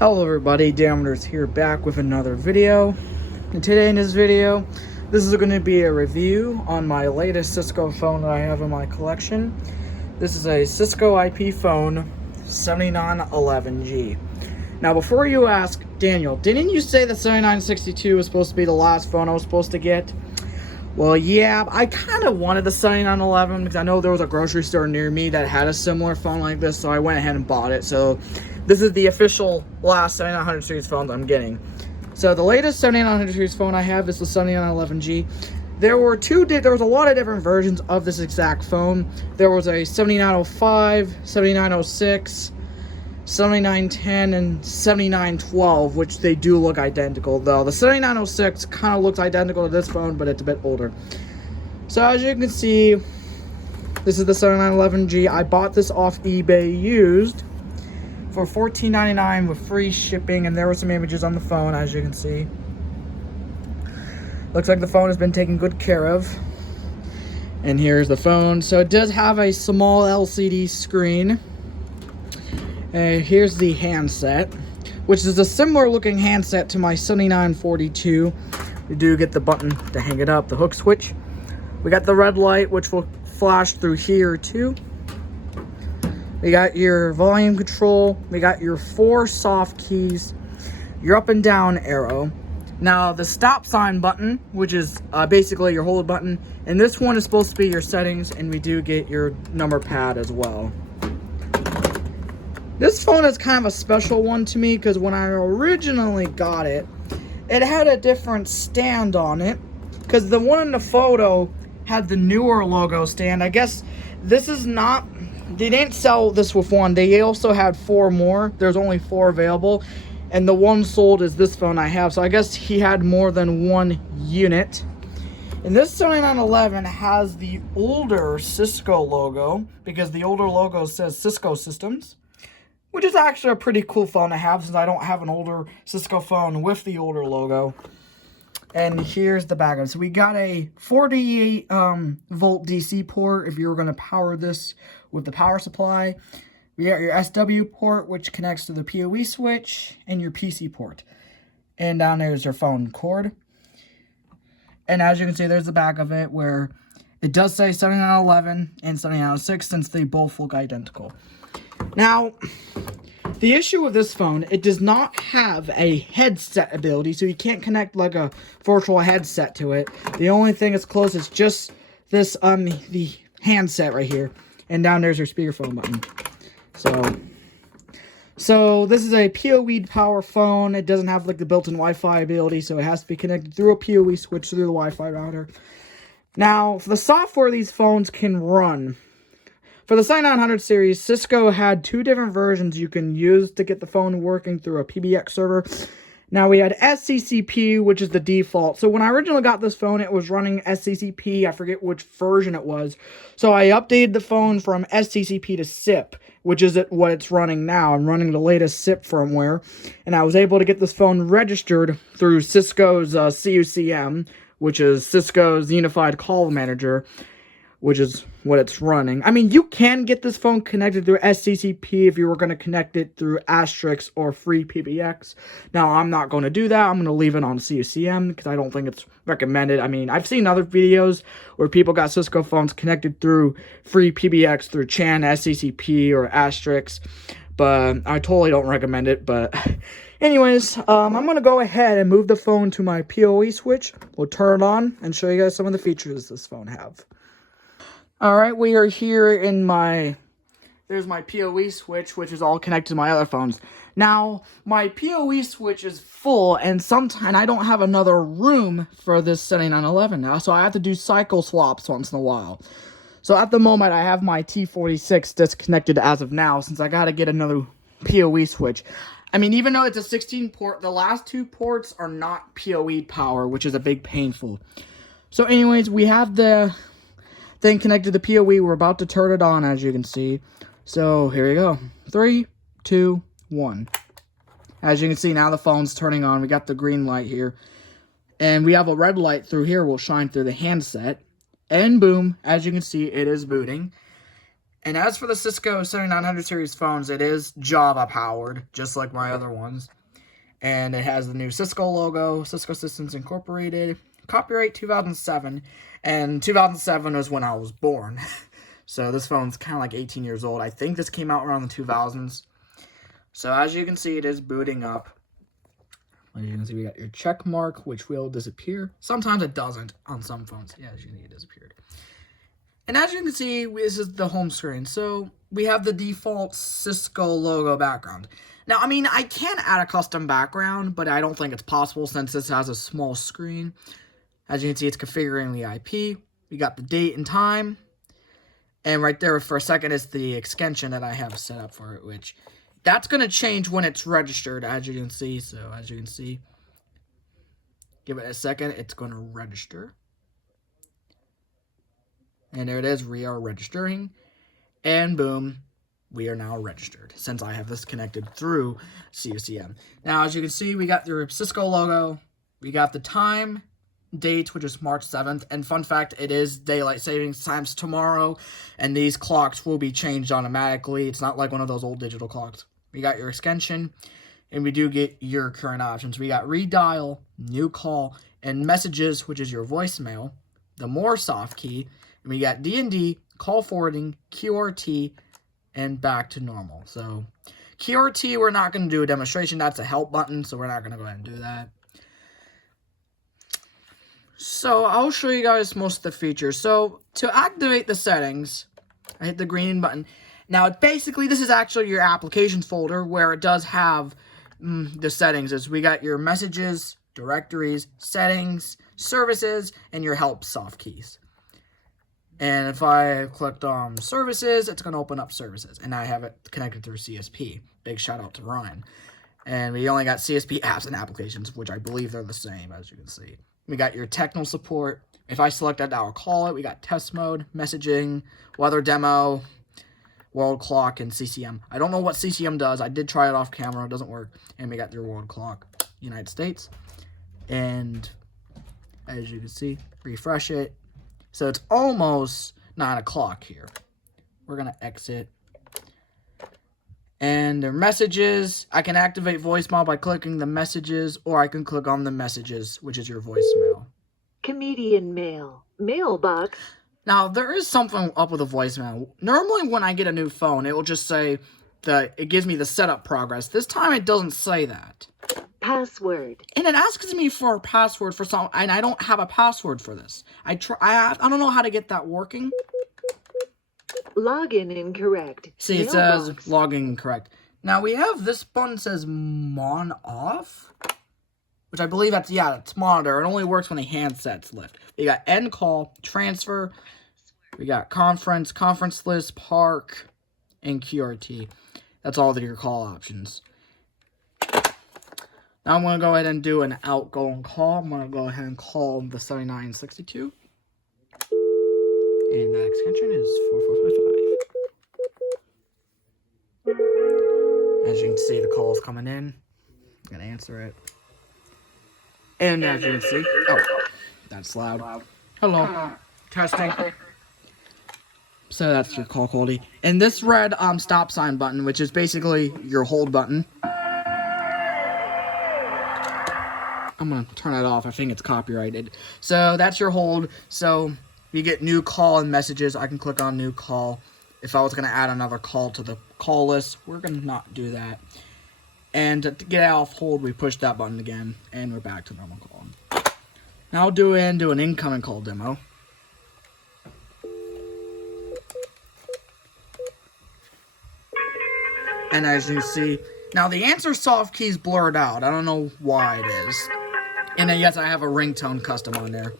Hello everybody, Damners here back with another video. And today in this video, this is going to be a review on my latest Cisco phone that I have in my collection. This is a Cisco IP phone 7911G. Now before you ask, Daniel, didn't you say the 7962 was supposed to be the last phone I was supposed to get? Well, yeah, I kind of wanted the 7911 because I know there was a grocery store near me that had a similar phone like this, so I went ahead and bought it. So this is the official last 7900 series phone that I'm getting. So the latest 7900 series phone I have is the 7911G. There was a lot of different versions of this exact phone. There was a 7905, 7906, 7910, and 7912, which they do look identical, though. The 7906 kind of looks identical to this phone, but it's a bit older. So as you can see, this is the 7911G. I bought this off eBay used for $14.99 with free shipping, and there were some images on the phone, as you can see. Looks like the phone has been taken good care of. And here's the phone. So it does have a small LCD screen. Here's the handset, which is a similar looking handset to my 7942. You do get the button to hang it up, the hook switch. We got the red light, which will flash through here too. We got your volume control. We got your 4 soft keys, your up and down arrow. Now the stop sign button, which is basically your hold button, and this one is supposed to be your settings, and we do get your number pad as well. This phone is kind of a special one to me because when I originally got it, it had a different stand on it, because the one in the photo had the newer logo stand. I guess this is not, they didn't sell this with one. They also had 4 more. There's only 4 available, and the one sold is this phone I have. So I guess he had more than one unit. And this 7911 has the older Cisco logo, because the older logo says Cisco Systems, which is actually a pretty cool phone to have since I don't have an older Cisco phone with the older logo. And here's the backup. So we got a 48 volt DC port if you were going to power this with the power supply. We got your SW port, which connects to the PoE switch, and your PC port. And down there is your phone cord. And as you can see, there's the back of it where it does say 7911 and 7906 since they both look identical. Now, the issue with this phone, it does not have a headset ability, so you can't connect like a virtual headset to it. The only thing that's close is just this, the handset right here. And down there's your speakerphone button. So this is a PoE power phone. It doesn't have like the built-in Wi-Fi ability, so it has to be connected through a PoE switch through the Wi-Fi router. Now, for the software these phones can run, for the 7900 series, Cisco had 2 different versions you can use to get the phone working through a PBX server. Now, we had SCCP, which is the default. So when I originally got this phone, it was running SCCP. I forget which version it was. So I updated the phone from SCCP to SIP, which is what it's running now. I'm running the latest SIP firmware. And I was able to get this phone registered through Cisco's CUCM, which is Cisco's Unified Call Manager, which is what it's running. I mean, you can get this phone connected through SCCP if you were going to connect it through Asterisk or free PBX. Now, I'm not going to do that. I'm going to leave it on CUCM because I don't think it's recommended. I mean, I've seen other videos where people got Cisco phones connected through free PBX through CHAN, SCCP, or Asterisk, but I totally don't recommend it. But anyways, I'm going to go ahead and move the phone to my PoE switch. We'll turn it on and show you guys some of the features this phone have. Alright, we are here in there's my PoE switch, which is all connected to my other phones. Now, my PoE switch is full, and sometimes I don't have another room for this 7911 now, so I have to do cycle swaps once in a while. So at the moment, I have my T46 disconnected as of now, since I gotta get another PoE switch. I mean, even though it's a 16 port, the last 2 ports are not PoE power, which is a big painful. So anyways, we have the thing connected to the PoE. We're about to turn it on, as you can see. So here we go. 3, 2, 1. As you can see, now the phone's turning on. We got the green light here. And we have a red light through here will shine through the handset. And boom, as you can see, it is booting. And as for the Cisco 7900 series phones, it is Java powered, just like my other ones. And it has the new Cisco logo, Cisco Systems Incorporated, copyright 2007, and 2007 was when I was born. So this phone's kind of like 18 years old. I think this came out around the 2000s. So as you can see, it is booting up. As you can see, we got your check mark, which will disappear. Sometimes it doesn't on some phones. Yeah, as you can see, it disappeared. And as you can see, this is the home screen. So we have the default Cisco logo background. Now, I mean, I can add a custom background, but I don't think it's possible since this has a small screen. As you can see, it's configuring the IP. We got the date and time. And right there for a second is the extension that I have set up for it, which that's going to change when it's registered, as you can see. So as you can see, give it a second, it's going to register. And there it is, we are registering. And boom, we are now registered, since I have this connected through CUCM. Now, as you can see, we got your Cisco logo. We got the time, date, which is March 7th. And fun fact, it is daylight savings times tomorrow. And these clocks will be changed automatically. It's not like one of those old digital clocks. We got your extension. And we do get your current options. We got redial, new call, and messages, which is your voicemail. The more soft key. And we got D&D, call forwarding, QRT, and back to normal. So QRT, we're not going to do a demonstration. That's a help button, so we're not going to go ahead and do that. So I'll show you guys most of the features. So to activate the settings, I hit the green button. Now, basically, this is actually your applications folder where it does have the settings. Is we got your messages, directories, settings, services, and your help soft keys. And if I clicked on services, it's going to open up services. And I have it connected through CSP. Big shout out to Ryan. And we only got CSP apps and applications, which I believe they're the same, as you can see. We got your technical support. If I select that, I'll call it. We got test mode, messaging, weather demo, world clock, and CCM. I don't know what CCM does. I did try it off camera. It doesn't work. And we got your world clock, United States. And as you can see, refresh it. So it's almost 9 o'clock here. We're going to exit. And their messages, I can activate voicemail by clicking the messages, or I can click on the messages, which is your voicemail. Comedian mail. Mailbox. Now, there is something up with the voicemail. Normally when I get a new phone, it will just say that it gives me the setup progress. This time it doesn't say that. Password. And it asks me for a password for some, and I don't have a password for this. I don't know how to get that working. Login incorrect. See, it says login incorrect. Now we have this button says mon off, which I believe that's, yeah, it's monitor. It only works when the handsets lift. We got end call, transfer. We got conference, conference list, park, and QRT. That's all your call options. Now I'm going to go ahead and do an outgoing call. I'm going to go ahead and call the 7962. And that extension is 4455. As you can see, the call is coming in. I'm going to answer it. And as you can see, oh, that's loud. Hello. Testing. So that's your call quality. And this red stop sign button, which is basically your hold button. I'm going to turn it off. I think it's copyrighted. So that's your hold. So you get new call and messages. I can click on new call. If I was going to add another call to the call list, we're going to not do that. And to get off hold, we push that button again. And we're back to normal calling. Now I'll do an incoming call demo. And as you can see, now the answer soft key is blurred out. I don't know why it is. And then yes, I have a ringtone custom on there.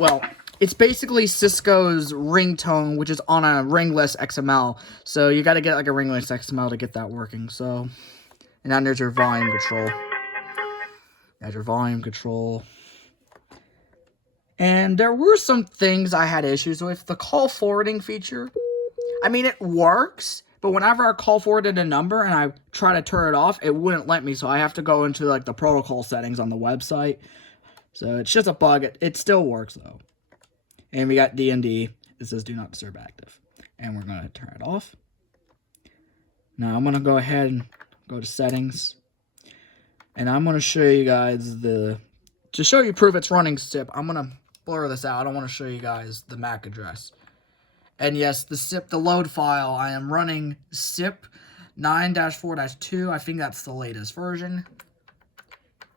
Well, it's basically Cisco's ringtone, which is on a ringless XML. So you got to get like a ringless XML to get that working. So, and then there's your volume control. There's your volume control. And there were some things I had issues with. The call forwarding feature, I mean, it works. But whenever I call forwarded a number and I try to turn it off, it wouldn't let me. So I have to go into like the protocol settings on the website. So it's just a bug. It still works though. And we got D&D. It says do not disturb active. And we're going to turn it off. Now I'm going to go ahead and go to settings. And I'm going to show you guys to show you proof it's running SIP, I'm going to blur this out. I don't want to show you guys the MAC address. And yes, the load file, I am running SIP 9-4-2. I think that's the latest version.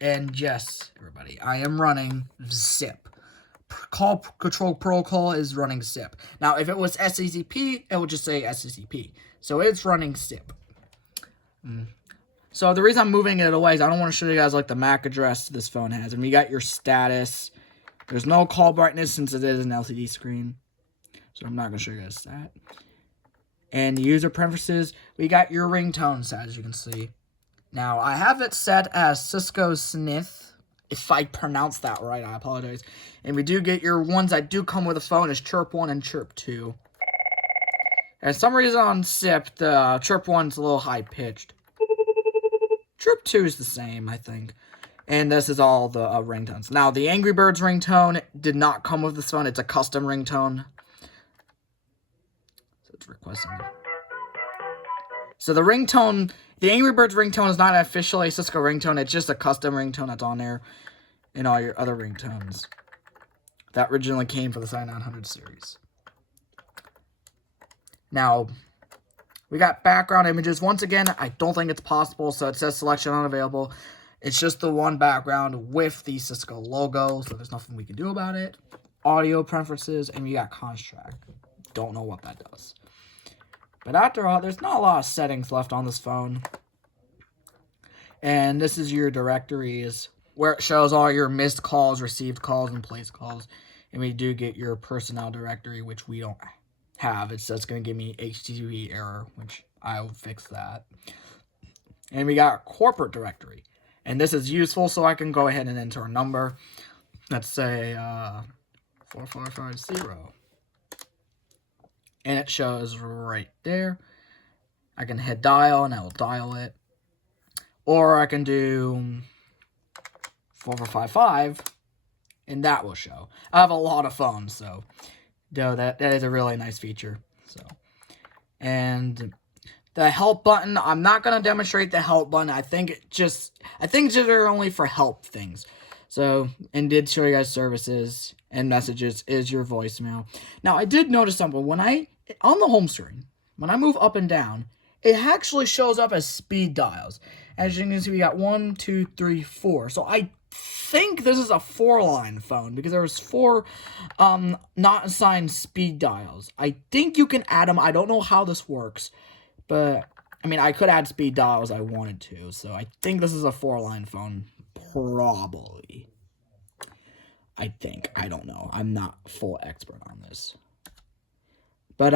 And yes, everybody, I am running SIP. Call control protocol is running SIP. Now, if it was SCCP, it would just say SCCP. So it's running SIP. So the reason I'm moving it away is I don't want to show you guys like the MAC address this phone has. And you got your status. There's no call brightness since it is an LCD screen. So I'm not going to show you guys that. And user preferences, we got your ringtone set, as you can see. Now, I have it set as Cisco Sniff. If I pronounce that right, I apologize. And we do get your ones that do come with a phone is Chirp 1 and Chirp 2. And some reason on SIP, the Chirp 1's a little high-pitched. Chirp 2 is the same, I think. And this is all the ringtones. Now, the Angry Birds ringtone did not come with this phone. It's a custom ringtone. So it's requesting. So the ringtone, the Angry Birds ringtone is not officially a Cisco ringtone. It's just a custom ringtone that's on there in all your other ringtones. That originally came for the 7900 series. Now, we got background images. Once again, I don't think it's possible, so it says selection unavailable. It's just the one background with the Cisco logo, so there's nothing we can do about it. Audio preferences, and we got contract. Don't know what that does. But after all, there's not a lot of settings left on this phone. And this is your directories, where it shows all your missed calls, received calls, and placed calls. And we do get your personnel directory, which we don't have. It's just going to give me HTTP error, which I will fix that. And we got corporate directory. And this is useful, so I can go ahead and enter a number. Let's say 4450. And it shows right there. I can hit dial, and I will dial it. Or I can do 4455, and that will show. I have a lot of phones, so that is a really nice feature. So, and the help button, I'm not gonna demonstrate the help button. I think just they're only for help things. So, and did show you guys services and messages is your voicemail. Now, I did notice something on the home screen, when I move up and down, it actually shows up as speed dials. As you can see, we got 1, 2, 3, 4. So I think this is a 4-line phone because there was 4 not assigned speed dials. I think you can add them. I don't know how this works, but I mean, I could add speed dials if I wanted to. So I think this is a 4-line phone, probably. I think. I don't know. I'm not full expert on this. But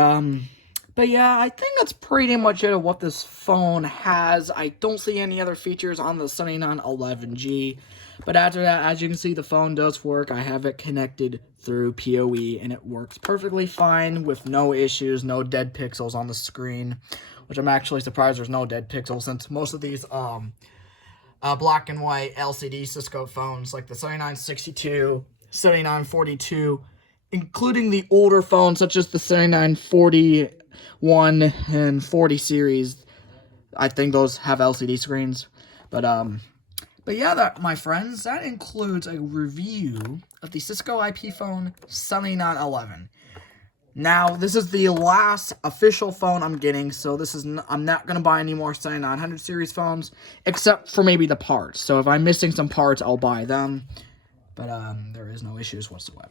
yeah, I think that's pretty much it of what this phone has. I don't see any other features on the 7911G. But after that, as you can see, the phone does work. I have it connected through PoE, and it works perfectly fine with no issues, no dead pixels on the screen. Which I'm actually surprised there's no dead pixels, since most of these black and white LCD Cisco phones, like the 7962, 7942, including the older phones such as the 7941 and 40 series, I think those have LCD screens. But yeah, my friends, that includes a review of the Cisco IP phone 7911. Now, this is the last official phone I'm getting, so I'm not going to buy any more 7900 series phones, except for maybe the parts. So if I'm missing some parts, I'll buy them. But there is no issues whatsoever.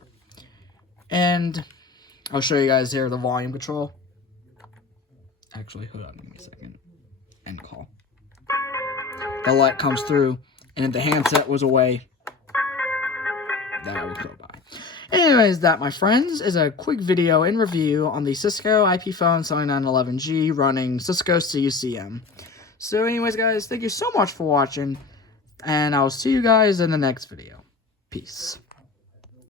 And I'll show you guys here the volume control. Actually, hold on, give me a second. End call. The light comes through, and if the handset was away, that would go by. Anyways, that, my friends, is a quick video and review on the Cisco IP phone 7911G running Cisco CUCM. So anyways, guys, thank you so much for watching, and I'll see you guys in the next video. Peace.